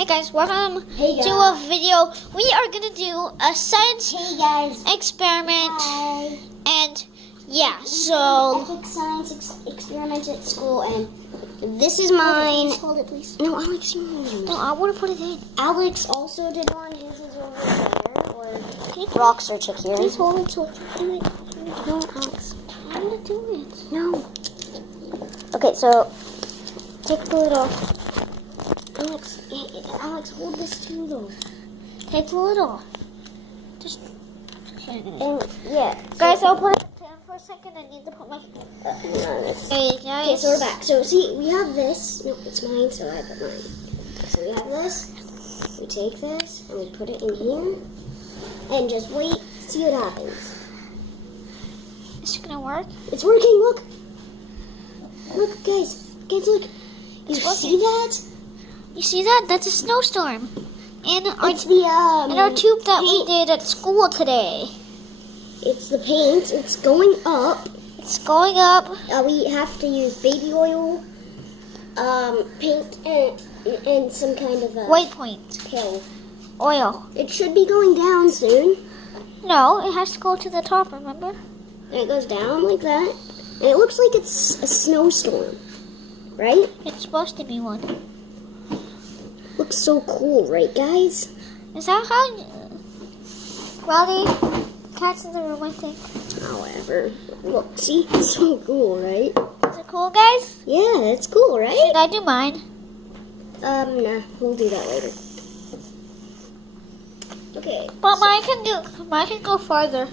Hey guys, welcome Hey guys. to a video. We are gonna do a science experiment, Hi. and yeah, so Epic science experiment at school, and this is mine. hold it, please. No, Alex, you move. No, I want to put it in. Alex also did one. His is over there. Or rock search here. Please hold it so do it. No, Alex. I want to do it. No. Okay, so take the lid off. Alex, hold this too, though. Take the lid off. Just And yeah, guys, I'll put it down for a second. I need to put my. Hey guys. Okay, so we're back. So see, we have this. No, it's mine, so I put mine. So we have this. We take this and we put it in here, and just wait, see what happens. Is it gonna work? It's working. Look, look, guys, look. You It's see that? You see that? That's a snowstorm. And our It's the our tube that we paint. did at school today. It's the paint. It's going up. It's going up. We have to use baby oil, paint, and some kind of a Waypoint. pill. Oil. It should be going down soon. No, it has to go to the top, remember? And it goes down like that. And it looks like it's a snowstorm, right? It's supposed to be one. Looks so cool, right, guys? Is that how you... Raleigh, cat's in the room, I think. However, look, see? It's so cool, right? Is it cool, guys? Yeah, it's cool, right? Should I do mine? Nah, we'll do that later. Okay. But mine can go farther.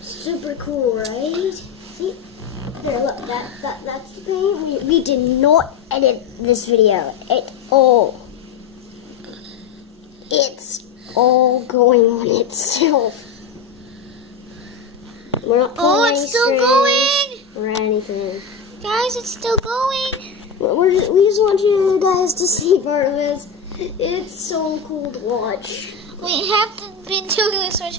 Super cool, right? See? There, look, that's the thing. We did not edit this video at all. It's all going on itself. We're not pulling any It's still strings going! or anything. Guys, it's still going. We just want you guys to see part of this. It's so cool to watch. We have been doing this for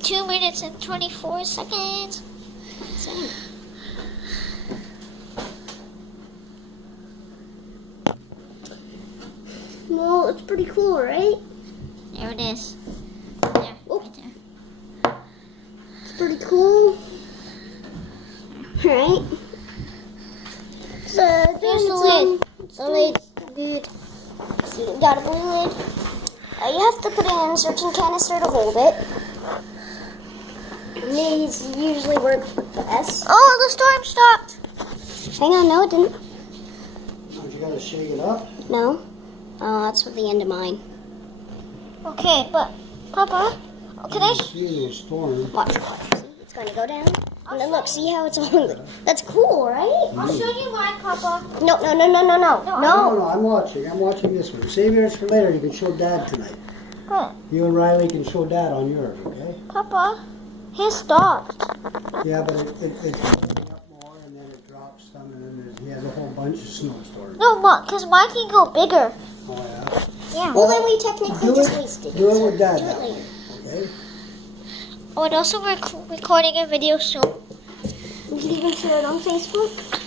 2 minutes and 24 seconds. Same. Well, it's pretty cool, right? There it is. There, Oh. right there. It's pretty cool. Right? So, Here's the lid. The lid, good. So, you got a blue lid. You have to put it in a certain canister to hold it. These usually work best. Oh, the storm stopped. Hang on, no, it didn't. You gotta shake it up. No. Oh, that's what the end of mine. Okay, but Papa, can I? See the storm. Watch. See, it's going to go down. And then look, see how it's all. That's cool, right? I'll show you mine, Papa. No. No, I'm watching this one. Save yours for later. You can show Dad tonight. Good. You and Riley can show Dad on yours, okay? Papa, he stopped. Yeah, but it's going up more, and then it drops some, and then he has a whole bunch of snowstorms. No, because mine can go bigger. Oh, yeah? Yeah. Well, then we technically just wasted it. Do it with Dad Do it now, later. okay? Oh, and also we're recording a video, so. We can even share it on Facebook.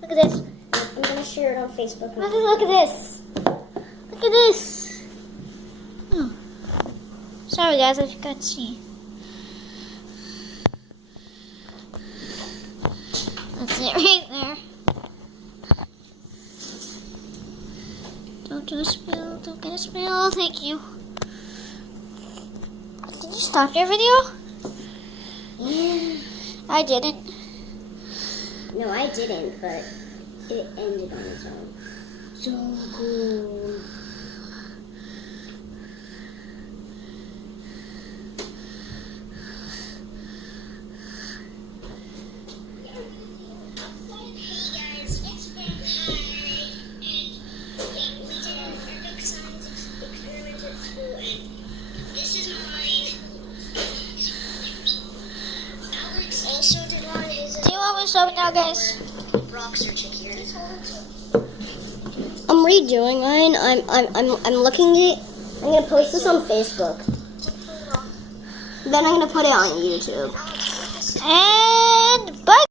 Look at this. I'm going to share it on Facebook. Look at this. Look at this. Oh. Sorry, guys, if you can't see. That's it right there. Don't do a spill. Don't get a spill. Thank you. Did you stop your video? Yeah. I didn't. No, I didn't, but it ended on its own. So cool. Do you want me to stop it now, guys? I'm redoing mine. I'm looking at it. I'm gonna post this on Facebook. Then I'm gonna put it on YouTube. And bye.